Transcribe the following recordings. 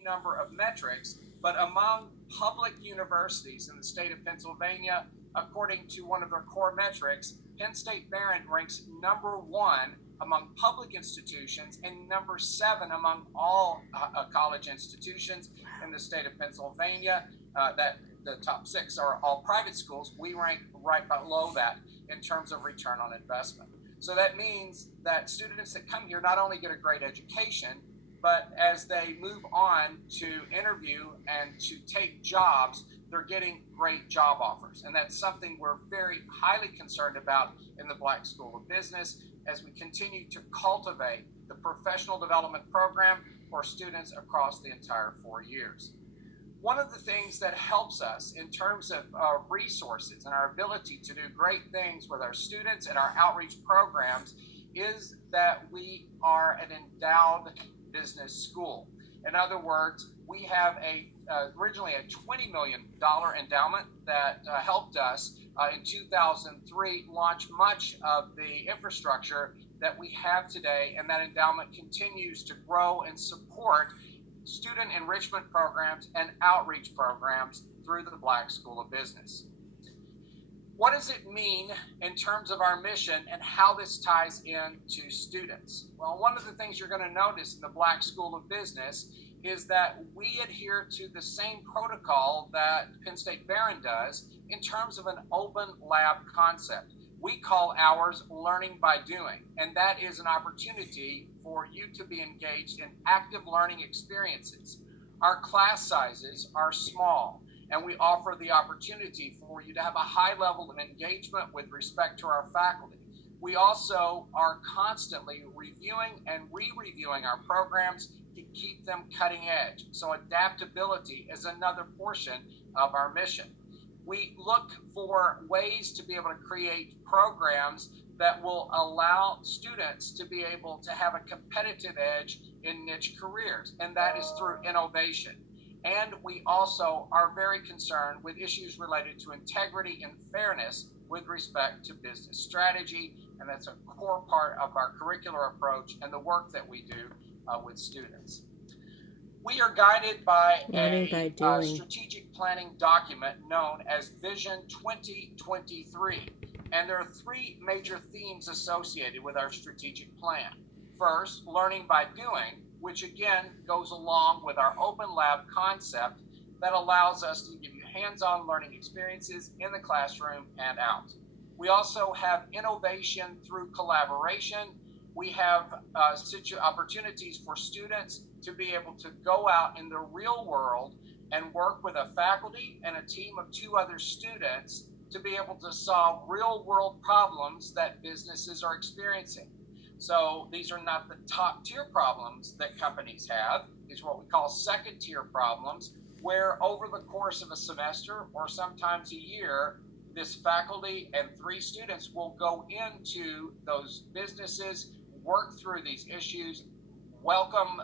any number of metrics, but among public universities in the state of Pennsylvania, according to one of their core metrics, Penn State Behrend ranks number one among public institutions and number seven among all college institutions in the state of Pennsylvania. That the top six are all private schools. We rank right below that in terms of return on investment. So that means that students that come here not only get a great education, but as they move on to interview and to take jobs, they're getting great job offers. And that's something we're very highly concerned about in the Black School of Business as we continue to cultivate the professional development program for students across the entire 4 years. One of the things that helps us in terms of our resources and our ability to do great things with our students and our outreach programs is that we are an endowed business school. In other words, we have originally a $20 million endowment that helped us in 2003 launch much of the infrastructure that we have today, and that endowment continues to grow and support student enrichment programs and outreach programs through the Black School of Business. What does it mean in terms of our mission and how this ties into students? Well, one of the things you're going to notice in the Black School of Business is that we adhere to the same protocol that Penn State Behrend does in terms of an open lab concept. We call ours learning by doing, and that is an opportunity for you to be engaged in active learning experiences. Our class sizes are small, and we offer the opportunity for you to have a high level of engagement with respect to our faculty. We also are constantly reviewing and re-reviewing our programs to keep them cutting edge. So adaptability is another portion of our mission. We look for ways to be able to create programs that will allow students to be able to have a competitive edge in niche careers, and that is through innovation. And we also are very concerned with issues related to integrity and fairness with respect to business strategy, and that's a core part of our curricular approach and the work that we do with students. We are guided by a strategic planning document known as Vision 2023, and there are three major themes associated with our strategic plan. First, learning by doing, which again goes along with our open lab concept that allows us to give you hands-on learning experiences in the classroom and out. We also have innovation through collaboration. We have opportunities for students to be able to go out in the real world and work with a faculty and a team of 2 other students to be able to solve real world problems that businesses are experiencing. So these are not the top tier problems that companies have. These are what we call second tier problems, where over the course of a semester or sometimes a year, this faculty and 3 students will go into those businesses, work through these issues, welcome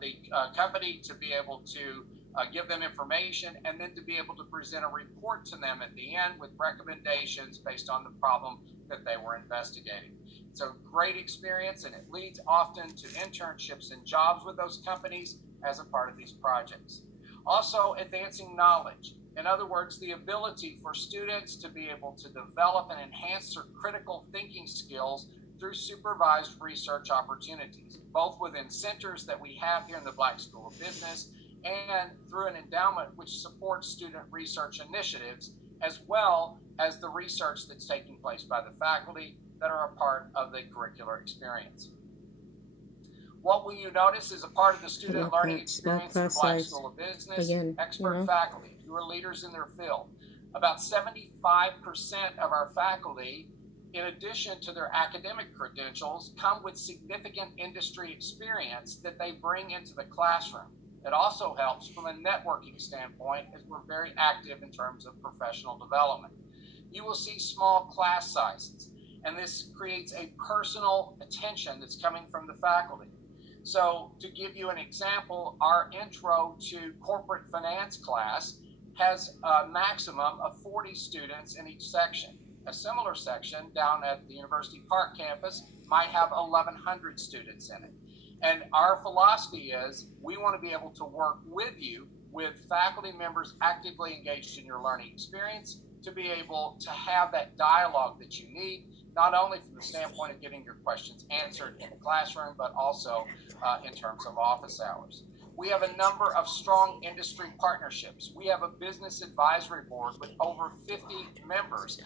the company to be able to give them information, and then to be able to present a report to them at the end with recommendations based on the problem that they were investigating. It's a great experience, and it leads often to internships and jobs with those companies as a part of these projects. Also, advancing knowledge. In other words, the ability for students to be able to develop and enhance their critical thinking skills through supervised research opportunities, both within centers that we have here in the Black School of Business and through an endowment which supports student research initiatives, as well as the research that's taking place by the faculty that are a part of the curricular experience. What will you notice is a part of the student learning experience in the Black School of Business, expert faculty who are leaders in their field. About 75% of our faculty, in addition to their academic credentials, come with significant industry experience that they bring into the classroom. It also helps from a networking standpoint as we're very active in terms of professional development. You will see small class sizes, and this creates a personal attention that's coming from the faculty. So to give you an example, our intro to corporate finance class has a maximum of 40 students in each section. A similar section down at the University Park campus might have 1,100 students in it. And our philosophy is we want to be able to work with you, with faculty members actively engaged in your learning experience, to be able to have that dialogue that you need, not only from the standpoint of getting your questions answered in the classroom, but also in terms of office hours. We have a number of strong industry partnerships. We have a business advisory board with over 50 members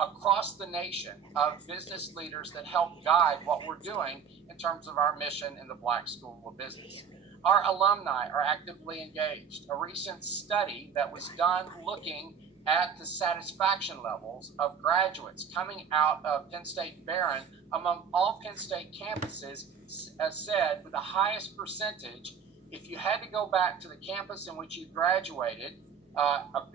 across the nation of business leaders that help guide what we're doing in terms of our mission in the Black School of Business. Our alumni are actively engaged. A recent study that was done looking at the satisfaction levels of graduates coming out of Penn State Barron among all Penn State campuses said with the highest percentage, if you had to go back to the campus in which you graduated,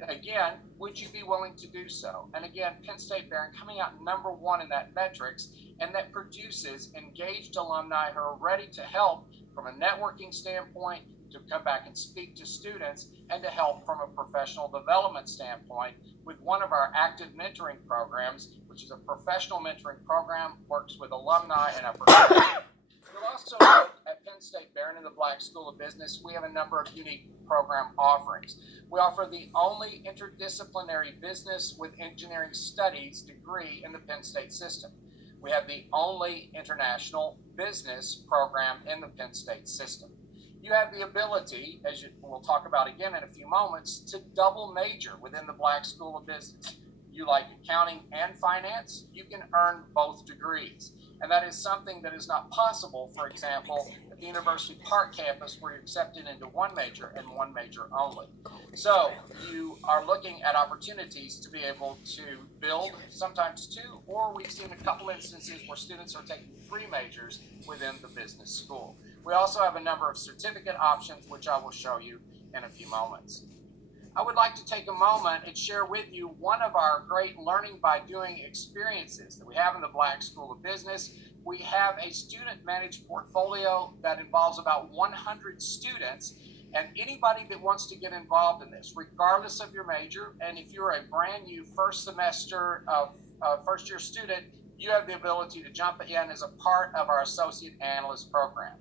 again, would you be willing to do so? And again, Penn State Barron coming out number one in that metrics, and that produces engaged alumni who are ready to help from a networking standpoint, to come back and speak to students, and to help from a professional development standpoint with one of our active mentoring programs, which is a professional mentoring program, works with alumni and upper graduates. You'll also note at Penn State Barron in the Black School of Business, we have a number of unique program offerings. We offer the only interdisciplinary business with engineering studies degree in the Penn State system. We have the only international business program in the Penn State system. You have the ability, as we'll talk about again in a few moments, to double major within the Black School of Business. You like accounting and finance, you can earn both degrees. And that is something that is not possible, for example, at the University Park campus, where you're accepted into one major and one major only. So you are looking at opportunities to be able to build sometimes two, or we've seen a couple instances where students are taking three majors within the business school. We also have a number of certificate options, which I will show you in a few moments. I would like to take a moment and share with you one of our great learning by doing experiences that we have in the Black School of Business. We have a student managed portfolio that involves about 100 students, and anybody that wants to get involved in this, regardless of your major, and if you're a brand new first semester first year student, you have the ability to jump in as a part of our associate analyst program.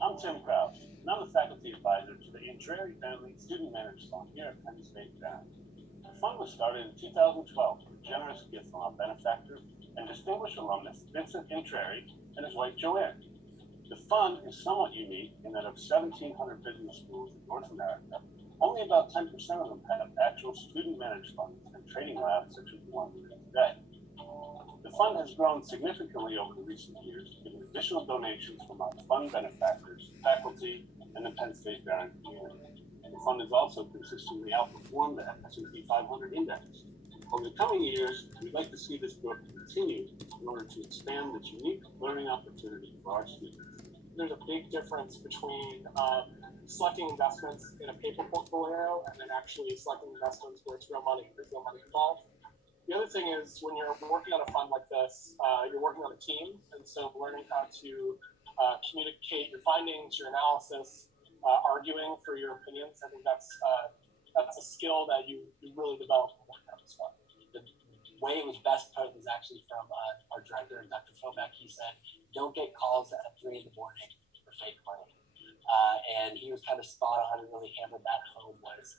I'm Tim Crouch, and I'm the faculty advisor to the Andreri Family Student Managers Fund here at Penn State Barron. The fund was started in 2012 with a generous gift from our benefactor and distinguished alumnus Vincent Andreri and his wife Joanne. The fund is somewhat unique in that of 1,700 business schools in North America, only about 10% of them have actual student-managed funds and training labs such as the one we're in today. The fund has grown significantly over the recent years, given additional donations from our fund benefactors, faculty, and the Penn State Barron community. And the fund has also consistently outperformed the S&P 500 index. Over the coming years, we'd like to see this growth continue in order to expand this unique learning opportunity for our students. There's a big difference between selecting investments in a paper portfolio and then actually selecting investments where it's real money, there's real money involved. The other thing is when you're working on a fund like this, you're working on a team, and so learning how to communicate your findings, your analysis, arguing for your opinions, I think that's a skill that you really develop when working on this fund. The way it was best put was actually from our director, Dr. Philbeck. He said, don't get calls at 3 in the morning for fake money. And he was kind of spot on and really hammered that home was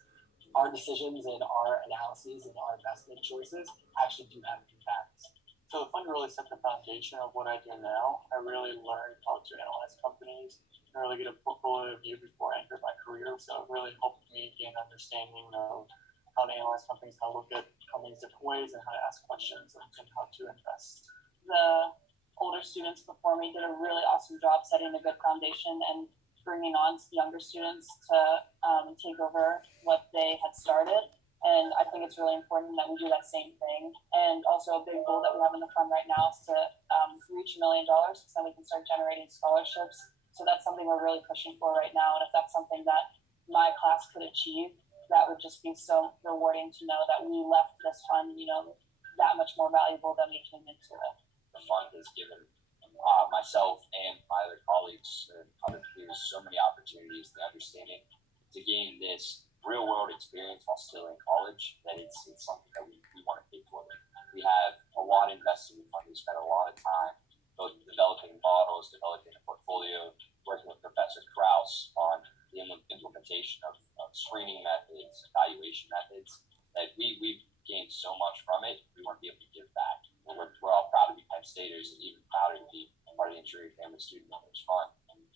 our decisions and our analyses and our investment choices actually do have impacts. So the fund really set the foundation of what I do now. I really learned how to analyze companies and really get a portfolio view before I entered my career. So it really helped me gain understanding of how to analyze companies, how to look at companies different ways, and how to ask questions and how to invest. The older students before me did a really awesome job setting a good foundation and bringing on younger students to take over what they had started. And I think it's really important that we do that same thing. And also a big goal that we have in the fund right now is to reach $1 million, so then we can start generating scholarships. So that's something we're really pushing for right now. And if that's something that my class could achieve, that would just be so rewarding to know that we left this fund, that much more valuable than we came into it. The fund has given myself and my other colleagues and other peers so many opportunities, the understanding to gain this real world experience while still in college, that it's something that we want to pay for. We have a lot invested in fund. We spend a lot of time both developing models, developing a portfolio, working with Professor Krause on the implementation of screening methods, evaluation methods, that we've gained so much from it. We want to be able to give back. And we're all proud to be Penn Staters and even prouder to be part of the Intruria Family Student Managed Fund.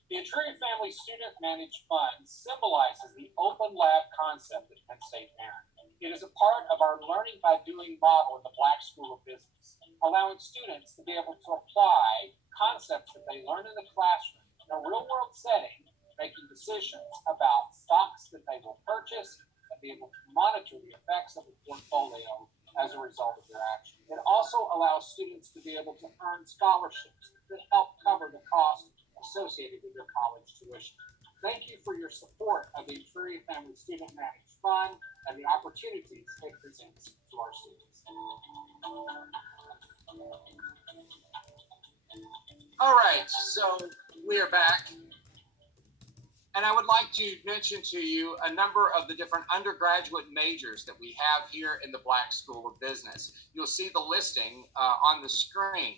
The Intruria Family Student Managed Fund symbolizes the open lab concept at Penn State Parent. It is a part of our learning by doing model in the Black School of Business, allowing students to be able to apply concepts that they learn in the classroom in a real world setting, making decisions about stocks that they will purchase and be able to monitor the effects of the portfolio as a result of their action. It also allows students to be able to earn scholarships that help cover the cost associated with their college tuition. Thank you for your support of the Intruria Family Student Managed Fund and the opportunities it presents to our students. All right, so we are back. And I would like to mention to you a number of the different undergraduate majors that we have here in the Black School of Business. You'll see the listing on the screen.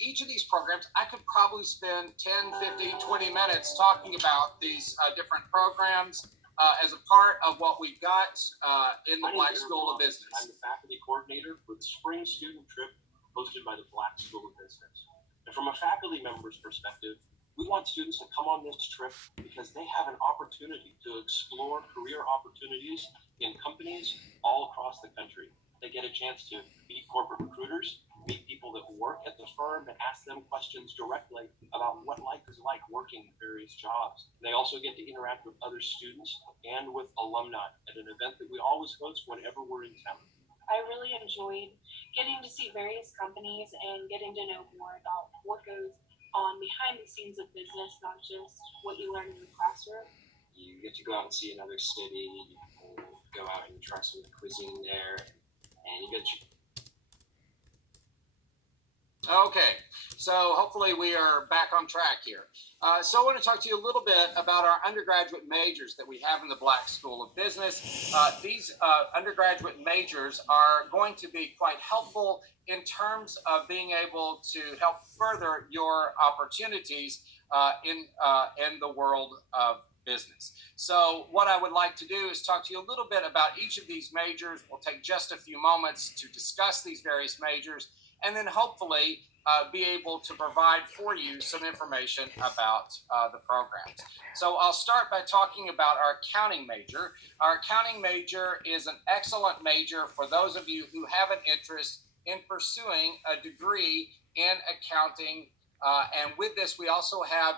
Each of these programs, I could probably spend 10, 15, 20 minutes talking about these different programs as a part of what we've got in the Black School of Business. I'm the faculty coordinator for the spring student trip hosted by the Black School of Business. And from a faculty member's perspective, we want students to come on this trip because they have an opportunity to explore career opportunities in companies all across the country. They get a chance to meet corporate recruiters, meet people that work at the firm, and ask them questions directly about what life is like working in various jobs. They also get to interact with other students and with alumni at an event that we always host whenever we're in town. I really enjoyed getting to see various companies and getting to know more about what goes on behind the scenes of business, not just what you learn in the classroom. You get to go out and see another city, you can go out and try some of the cuisine there, and you get to... Okay, so hopefully we are back on track here. So I want to talk to you a little bit about our undergraduate majors that we have in the Black School of Business. These undergraduate majors are going to be quite helpful in terms of being able to help further your opportunities in the world of business. So what I would like to do is talk to you a little bit about each of these majors. We'll take just a few moments to discuss these various majors, and then hopefully be able to provide for you some information about the programs. So I'll start by talking about our accounting major. Our accounting major is an excellent major for those of you who have an interest in pursuing a degree in accounting. And with this, we also have